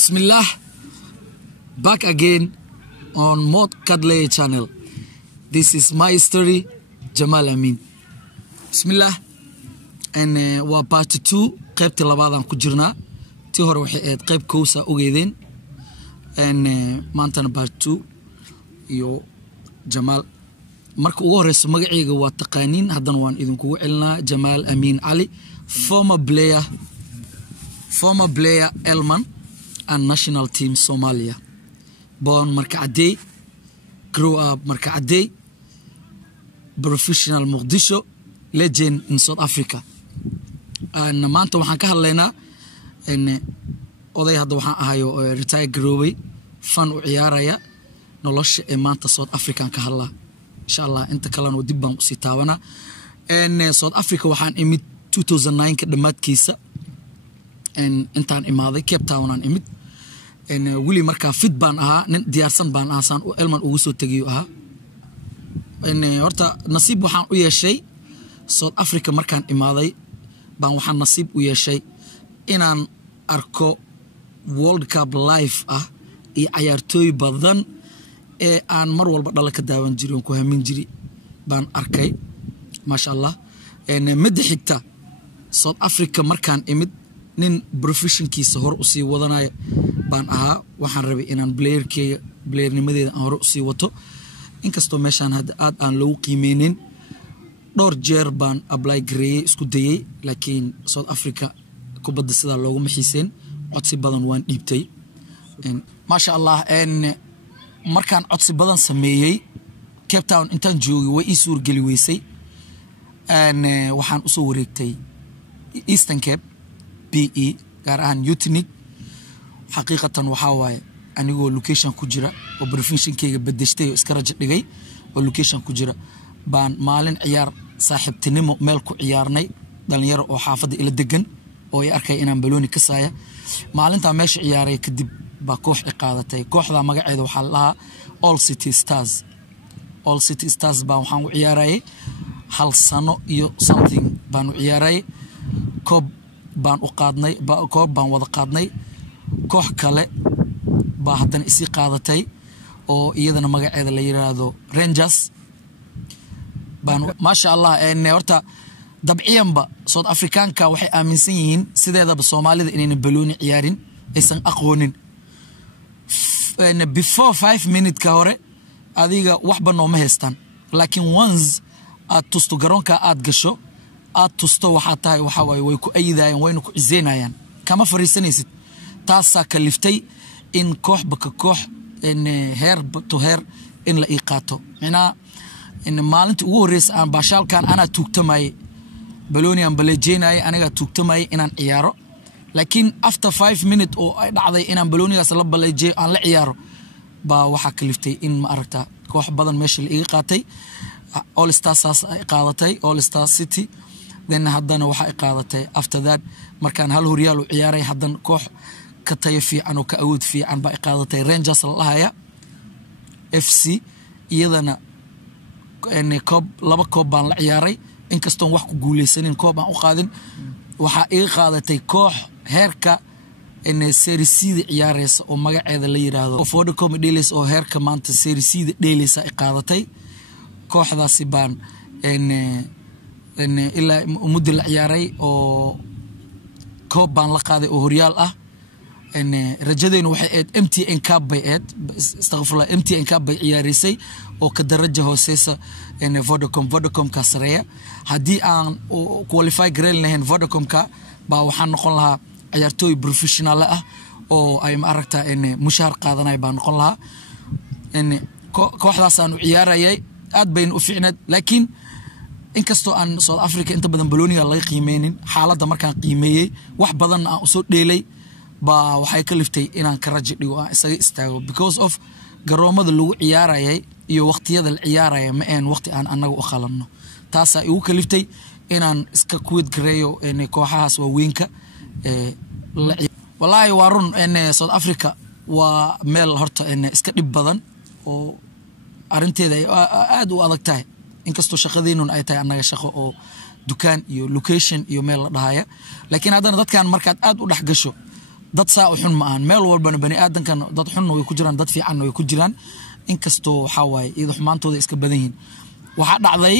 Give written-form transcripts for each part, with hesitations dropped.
Bismillah, back again on Mod Kadley channel. This is my story, Jamal Amiin. Bismillah, and waa Parti 2 qaybta labaad ku jirnaa. Tii hore waxay ahayd qayb koosa ogeedeen, and maantana Part 2 iyo Jamal. Marka ugu horeyso magacayga waa taqaaniin, haddana waan idinku celinaa Jamal Amiin Ali, former player Elman and national team Somalia. Born Markadey, grew up Markadey, professional Mogadishu, legend in South Africa. And maanta waxaan ka hadlaynaa in oday hadda waxaan ahayo retire garoobay, fan u ciyaaraya nolosha ee maanta South Africa ka hadlaa. Inshallah inta kalena oo dib baan u sii taabanaa. South Africa waxaan imid 2009 ka dhamaadkiisa, intaan imaaday Cape Town aan imid. Wili markaa fit baan ahaa, nin diyaarsan baan ahaa, saan Elman ugu soo tagiyo ahaa. Horta nasiib waxaan u yeeshay South Africa markaan imaaday baan waxaan nasiib u yeeshay inaan arko World Cup live ah iyo ciyaartooy badan ee aan mar walba dhala ka daawan jiray oo ku hamin jiray baan arkay, masha Allah. Midda xigta South Africa markaan imid nin professionkiisa hor u sii wadanayo baan ahaa. Waxaan rabay inaan playernimadeeda aan hor u sii wato, inkastoo meeshaan hadda aad aan loogu qiimeynin. dhowr jeer baan apply gareeyay, isku dayay, laakiin South Africa kubadda sida loogu maxiiseen, codsi badan waan dhiibtay. Masha Allah, markaan codsi badan sameeyay Cape Town intaan joogay way ii suurgeli weysay, waxaan usoo wareegtay Eastern Cape PE gaar ahaan Utnik. xaqiiqatan waxaa waaye anigoo location ku jira oo professionkeyga bedeshtay oo iska rajo dhigay oo location ku jira baan maalin ciyaar saaxiibtinimo meel ku ciyaarnay dhalinyaro oo xaafadda ila degan oo ay arkay inaan balooni ka saaya. maalinta meesha ciyaaray kadib baa koox i qaadatay. kooxda magaceeda waxaa la dhahaa All City Stars baan waxaan u ciyaarayay hal sano iyo something baan u ciyaarayay. koob baan u qaadnay, koob baan wada qaadnay. koox kale baa haddana isi qaadatay oo iyadana magaceeda la yiraahdo Rangers baan. masha Allah, horta dabciyanba South Africaanka waxay aaminsan yihiin sideedaba Soomaalida inayna balooni ciyaarin, aysan aqoonin. Before 5 minutes ka hore adiga waxba nooma haystaan, laakiin once aad tusto garoonka aad gasho, aad tusto waxaa tahay waxa waaye way ku ayidayaan, wayna ku ciseynayaan, kama fariisanaysid. taasaa kaliftay in koox baka koox heer to heer in la ii qaato. maalintii ugu horeysa aan baashaalkan anaa tuugtamayay, balooni aan baleejeynayay, anigaa tuugtamayay inaan ciyaaro. laakiin after 5 minutes oo ay dhacday inaan baloonigaas la baleejeeyo aan la ciyaaro baa waxaa kaliftay in ma aragta koox badan meesha la iga qaatay. All Stars ay qaadatay, All Star City, then haddana waxa ay qaadatay after that markaan hal horyaal u ciyaaray, haddana koox ka tayo fiican oo ka awood fiican baa ay qaadatay Rangers la lahaya FC. iyadana laba koob baan la ciyaaray, inkastoo wax ku guuleysanin koob aan u qaadin. waxaa iga qaadatay koox heerka Serie C ciyaareysa oo magaceeda la yiraahdo Vodacom Delays, oo heerka maanta Serie C Delays ay qaadatay. kooxdaasi baan ilaa muddo la ciyaaray oo koob baan la qaaday oo horyaal ah. rajadeena waxay ahayd MTN Cup bay ahayd, astaghfirullah, MTN Cup bay ciyaareysay oo ka darajo hooseysa Vodacom ka sareeya. haddii aan qualify gareyn lahayn Vodacom ka baa waxaan noqon lahaa ciyaartooy professional ah oo ay ma aragtaa mushahar qaadanay baan noqon lahaa. kooxdaas aan u ciyaarayay aad bayna u fiicneed, laakiin inkastoo aan South Africa inta badan balooniga laga qiimeynin, xaaladda markaan qiimeeyey wax badan aan usoo dheelay baa waxay ka liftay inaan ka rajo dhigo, aan isaga istaago, because of garoomada lagu ciyaarayay iyo waqtiyada la ciyaaraya ma ahan waqti aan annaga u qalanno. taasaa igu kaliftay inaan iska kuwid gareeyo kooxahaas waaweynka. wallaahi waa run, South Africa waa meel horta iska dhib badan oo arinteeda ay aad u adag tahay, inkastoo shaqadeennuna ay tahay annaga shaqo oo dukaan iyo location iyo meel la dhahaya. laakiin haddana dadkan markaad aad u dhex gasho dad saa u xun ma ahan meel walbana bani aadankan dad xun way ku jiraan dad fiican way ku jiraan inkastoo waxa waaye iyada xumaantooda iska badan yihiin waxa dhacday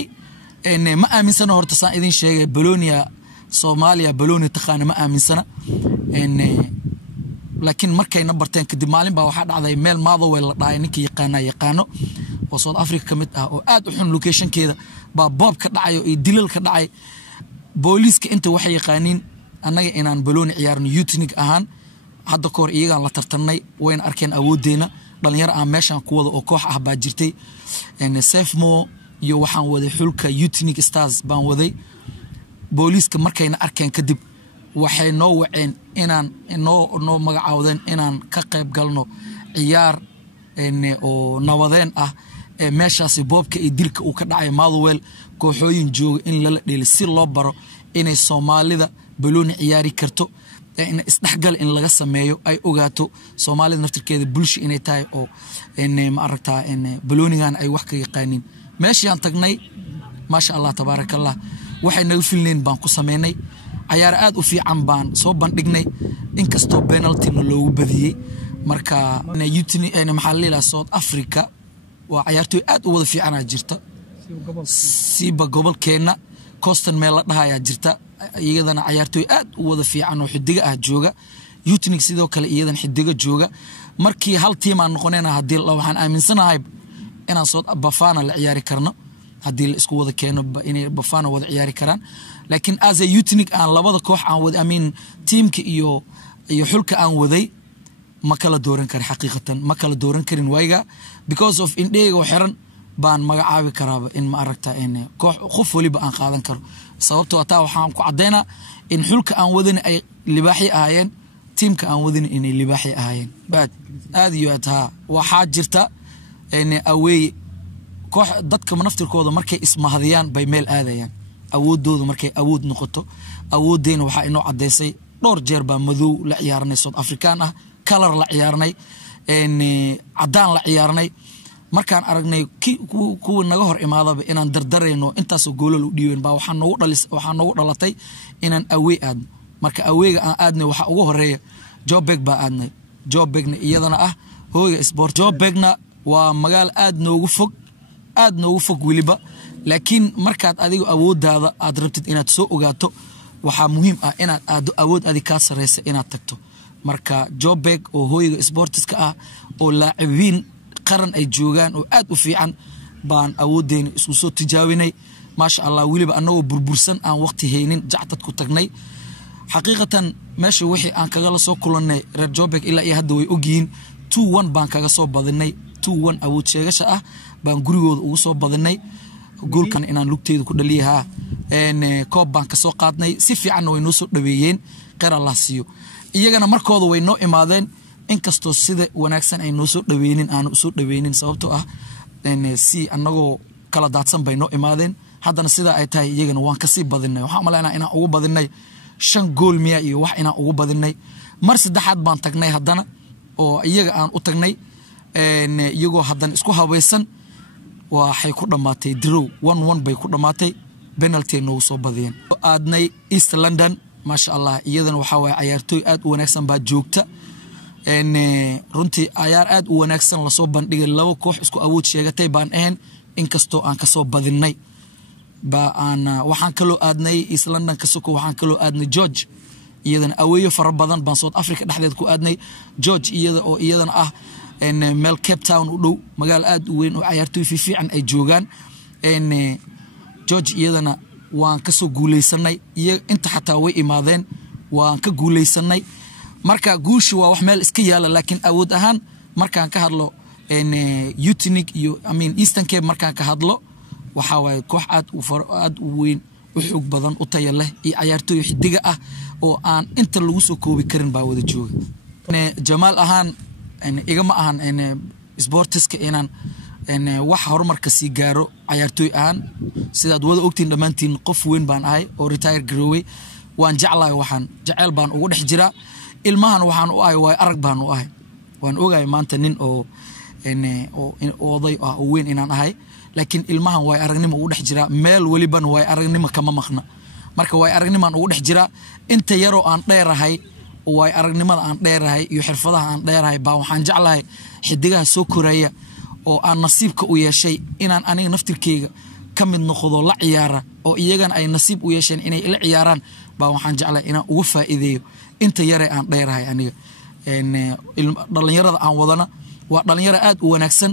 ma aaminsana horta saan idin sheegay Bologna Soomaaliya Bologna taqaan ma aaminsana laakiin markayna barteen kadib maalin baa waxa dhacday meel Motherwell la dhaay ninkii yaqaano oo South Africa kamid ah oo aad u xun locationkeeda baa boob ka dhacayo iyo dilal ka dhacay booliiska inta waxay yaqaaniin annaga inaan Bologna ciyaarno youthnig ahaan hadda koor iyagaan la tartanay wayna arkeen awoodeena dhalinyaro aan meeshan ku wada oo koox ah baa jirtay Safemo iyo waxaan waday xulka youthnig stars baan waday booliiska markayna arkeen kadib waxay noo waceen inaan noo magacaawdeen inaan ka qayb galno ciyaar oo nabadeen ah meeshaasi boobka iyo dilka uu ka dhacay Motherwell kooxooyin jooga in la dheelo si loo baro inay Soomaalida Bologna ciyaari karto in isdhaxgal in laga sameeyo ay ogaato Soomaalida naftirkeeda bulsho inay tahay oo ma aragtaa Bolognigan ay wax ka yaqaaniin meeshaan tagnay ma sha Allah tabarakallah waxay naga filneen baan ku sameynay ciyaar aad u fiican baan soo bandhignay inkastoo penalty loogu badiyay marka maxaa South Africa waa ciyaartoy aad u wada fiican jirta siiba gobolkeena Coastal meel la dhahayaa jirta iyadana ciyaartoy aad u wada fiican oo xidiga ah jooga youthnig sidoo kale iyadana xidiga jooga markii hal team aan noqonayna hadii waxaan aaminsanahay inaan soo Bafana la ciyaari karno hadii la isku wada keeno inay Bafana wada ciyaari karaan laakiin as a youthnig aan labada koox aan wada Amiin teamka iyo xulka aan waday ma kala dooran kar xaqiiqatan ma kala dooran karin wayga because of indheega xiran baan magacaabi karaaba in ma aragtaa koox qof waliba aan qaadan karo sababtoo taa waxaan ku cadeynaa in xulka aan wadin ay libaaxi ahaayeen teamka aan wadin inay libaaxi ahaayeen aad iyo aad waxa jirta away koox dadka naftirkooda markay ismahdiyaan bay meel aadayaan awoodooda markay awood noqoto awoodeena waxa inoo cadeysay dhowr jeer baa madow la ciyaarnay South African ah color la ciyaarnay cadaan la ciyaarnay markaan aragnay kuwa naga hor imaadaba inaan dardareyno intaas oo goolal u dhiibeen baa waxaan noogu dhalatay inaan away aadno marka awayga aan aadnay waxa ugu horeeya Joburg baa aadnay Joburgna iyadana ah hooyga sport Joburgna waa magaal aad noogu fog waliba laakiin markaad adigu awoodaada aad rabtid inaad soo ogaato waxa muhiim ah inaad aado awood adi ka sareysa inaad tagto marka Joburg oo hooyga sportiska ah oo laacibiin qaran ay joogan oo aad u fiican baan awoodeen isku soo tijaabinay ma sha Allah waliba anagoo burbursan aan waqti haynin jactad ku tagnay xaqiiqatan meesha wixii aan kaga la soo kulanay reer Joburg ilaa iyo hadda way ogyiin 2-1 baan kaga soo badinay 2-1 awood sheegasha ah baan gurigooda ugu soo badinay goolkan inaan lugteedu ku dhaliyaha koob baan ka soo qaadnay si fiican way noo soo dhaweeyeen qar Allah siiyo iyagana markooda way noo imaadeen inkastoo sida wanaagsan ay noo soo dhaweeyeen aan u soo dhaweeyeen sababtoo ah si anagoo kala daadsan bay noo imaadeen haddana sida ay tahay iyagana waan ka sii badinay waxa malaynaa inaan ugu badinay 5 gool miya iyo wax inaan ugu badinay mar saddexaad baan tagnay haddana oo iyaga aan u tagnay iyagoo haddana isku habaysan waxay ku dhamaatay draw 1-1 bay ku dhamaatay penalty noo soo badiyeen aadnay East London ma sha Allah iyadana waxa way ciyaartoy aad u wanaagsan baa joogta runtii ciyaar aad u wanaagsan la soo bandhigay laba koox isku awood sheegatay baan ahayn inkastoo aan ka soo badinay waxaan kaloo aadnay East London ka soo waxaan kaloo aadnay George iyadana aweeyo fara badan baan South Africa dhexdeed ku aadnay George iyadana ah meel Cape Town u dhow magaal aad u weyn oo ciyaartoy fiican ay joogan George iyadana waan ka soo guuleysanay inta xataa way imaadeen waan ka guuleysanay marka guushi waa wax meel iska yaala laakiin awood ahaan markaan ka hadlo youthnig iyo Amiin Eastern Cape markaan ka hadlo waxa way koox aad u weyn u xoog badan u tayo leh iyo ciyaartoy xidiga ah oo aan inta lagu soo koobi karin baa wada jooga Jamal ahaan igama ahan sportiska inaan wax horumarka si gaaro ciyaartoy aan sidaad wada ogtiin dhamaantiin qof weyn baan ahay oo retire garooway waan jeclahay waxaan jecel baan ugu dhex jira ilmahan waxaan u ahay way arag baan u ahay waan ogaay maanta nin oo oday ah oo weyn inaan ahay laakiin ilmahan way aragnimo ugu dhex jira meel waliban way aragnimo kama maqna marka way aragnimaan ugu dhex jira inta yaro aan dheerahay way aragnimada aan dheerahay iyo xirfadaha aan dheerahay baa waxaan jeclahay xidigaha soo koraya oo aan nasiibka u yeeshay inaan aniga naftirkeyga ka mid noqdo la ciyaara oo iyagana ay nasiib u yeesheen inay la ciyaaraan baa waxaan jeclahay inaan uga faa'iideeyo inta yare aan dheerahay aniga dhalinyarada aan wadana waa dhalinyaro aad u wanaagsan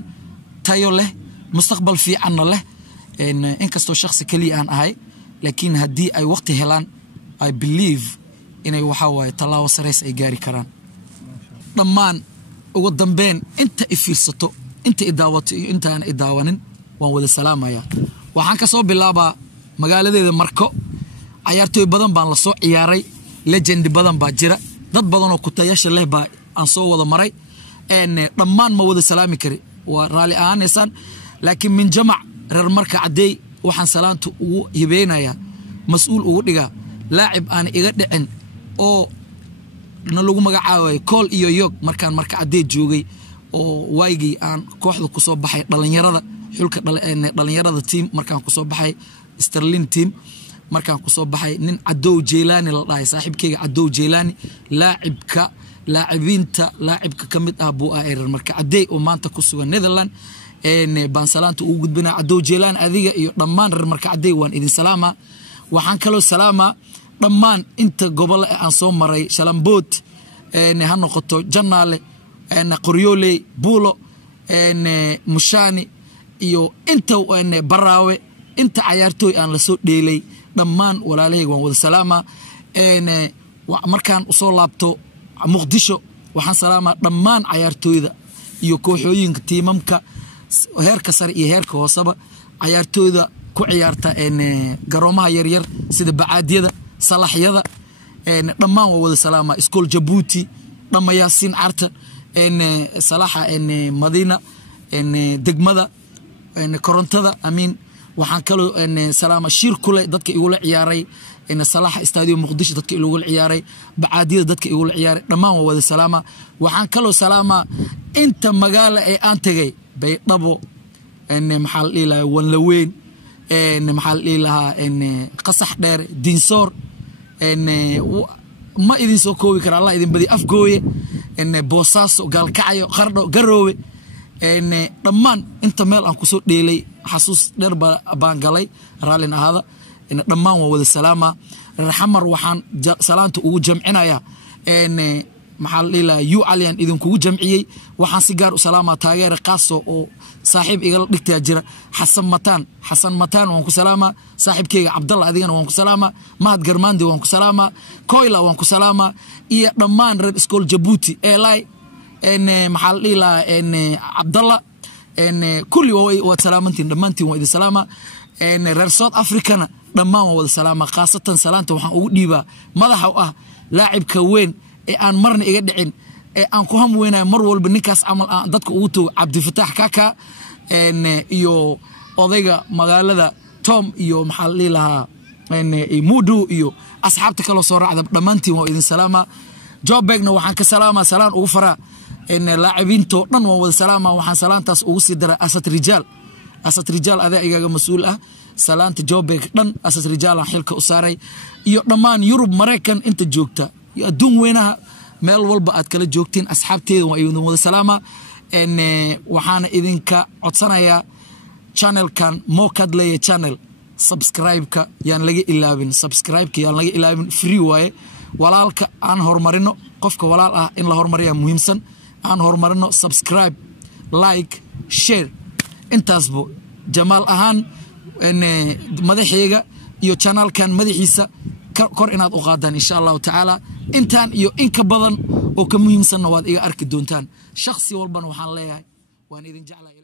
tayo leh mustaqbal fiicanna leh inkastoo shakhsi kaliya aan ahay laakiin haddii ay waqti helaan I believe inay waxa waaye talaabo sareys ay gaari karaan dhammaan ugu dambeyn inta i fiirsato inta i daawato iyo inta aan i daawanin waan wada salaamaya waxaan ka soo bilaabaa magaaladeeda Marko ciyaartooy badan baan la soo ciyaaray legend badan baa jira dad badan oo ku tayasho leh baa aan soo wada maray dhammaan ma wada salaami kari waa raali aanaysan laakiin min jamac reer Marka caday waxaan salaantu ugu hibeynaya mas'uul ugu dhiga laacib aan iga dhicin oo na lagu magacaabay kool iyo yog markaan Marka caday joogay oo waayigi aan kooxda ku soo baxay dhalinyarada xulka dhalinyarada team markaan ku soo baxay Sterling team markaan ku soo baxay nin Cadow Jeelani la dhahay saaxiibkeyga Cadow Jeelani laacibka kamid ah buu reer Marka caday oo maanta ku sugan Netherlands baan salaanta ugu gudbina Cadow Jeelani adiga iyo dhammaan reer Marka caday waan idin salaama waxaan kaloo salaama dhammaan inta gobol aan soo maray Shalambood ha noqoto Janaale Qoryooley Buulo Mushani iyo inta Baraawe inta ciyaartooy aan la soo dheelay dhammaan walaalahayga waan wada salaama markaan u soo laabto Muqdisho waxaan salaama dhammaan ciyaartooyda iyo kooxooyinka tiimamka heerka sare iyo heerka hoosaba ciyaartooyda ku ciyaarta garoomaha yar yar sida bacaadiyada salaxyada dhammaan waa wada salaama iskool Jabuuti dhamayaasin carta salaxa Madiina degmada korontada Amiin waxaan kaloo salaama shir kule dadka igu la ciyaaray salaxa stadium Muqdisho dadka igu la ciyaaray bacaadiyada dadka igu la ciyaaray dhammaan waa wada salaama waxaan kaloo salaama inta magaala ee aan tagay Baydhabo maxal ilaa Wanlaweyn maxal ilaa qasax dheer Dinsoor ma idin soo koobi kara Allah idin badi afgooye Boosaaso Gaalkacyo Qardho Garoowe dhammaan inta meel aan ku soo dheelay xasuus dheer baan galay raalin ahada dhammaan waa wada salaama reer Xamar waxaan salaanta ugu jamcinaya maxal ilaa yu aliyan idin kugu jamciyay waxaan si gaar u salaama taageero qaaso oo saaxiib igala dhigtaa jira Xasan Mataan waan ku salaama saaxiibkeyga Cabdalla adigana waan ku salaama Mahad Garmaandi waan ku salaama Koyla waan ku salaama iyo dhammaan reer iskool Jabuuti eelay maxal ilaa Cabdalla kulli waa salaamantiin dhammaantiin waa idin salaama reer South Africana dhammaan waa wada salaama qaasatan salaanta waxaan ugu dhiibaa madaxa u ah laacibka weyn ee aan marna iga dhicin ee aan ku ham weynaay mar walba ninkaas amal aan dadka ugu tago Cabdifataax Kaka iyo odayga magaalada Tom iyo maxal ilaha Mudu iyo asxaabta kala soo raacda dhamaantiin waa idin salaama Joburgna waxaan ka salaama salaan ugu fara laacibiinto dhan waa wada salaama waxaan salaantaas ugu sii dara Asad Rijaal adaa igaga mas'uul ah salaanta Joburg dhan Asad Rijaal aan xilka u saaray iyo dhammaan Yurub Mareykan inta joogta adduun weynaha meel walba aad kala joogtiin asxaabteeda waa idin wada salaama waxaana idinka codsanayaa channelkan Mokadley channel subscribe-ka yaan laga ilaabin free waaye walaalka aan horumarino qofka walaal ah in la horumariyo muhiimsan aan horumarino subscribe like share intaasbo Jamal ahaan madaxayga iyo channelkan madaxiisa kor inaad u qaadaan insha Allah taala intaan iyo in ka badan oo ka muhiimsan waad iga arki doontaan shakhsi walbana waxaan leeyahay waan idin jeclahay